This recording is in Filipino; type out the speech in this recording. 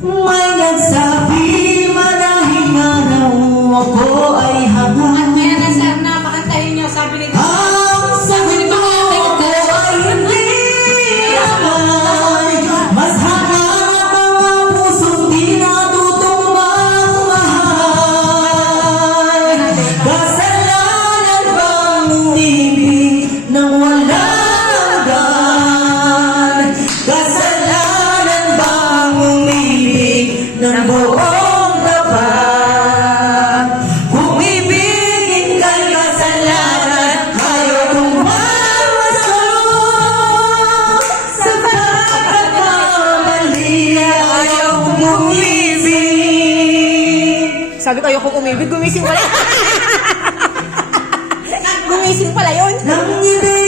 May nagsabi maraming araw ako ay hangat. Kaya nasa napakantayin niyo, sabi nito. Ang sagot ko ay hindi naman. Mas hangat ang mga pusong di natutong magmahal. Kasalanan bang umibig nang walang hanggan? Kasalanan bang umibig ng buong tapat? Kung ibigin kay kasalanan, ayaw tumawaso. Sa pagkakamali, ayaw umibig. Sabi ko, ayoko umibig, gumising pala. Gumising pala yun. Nang ibig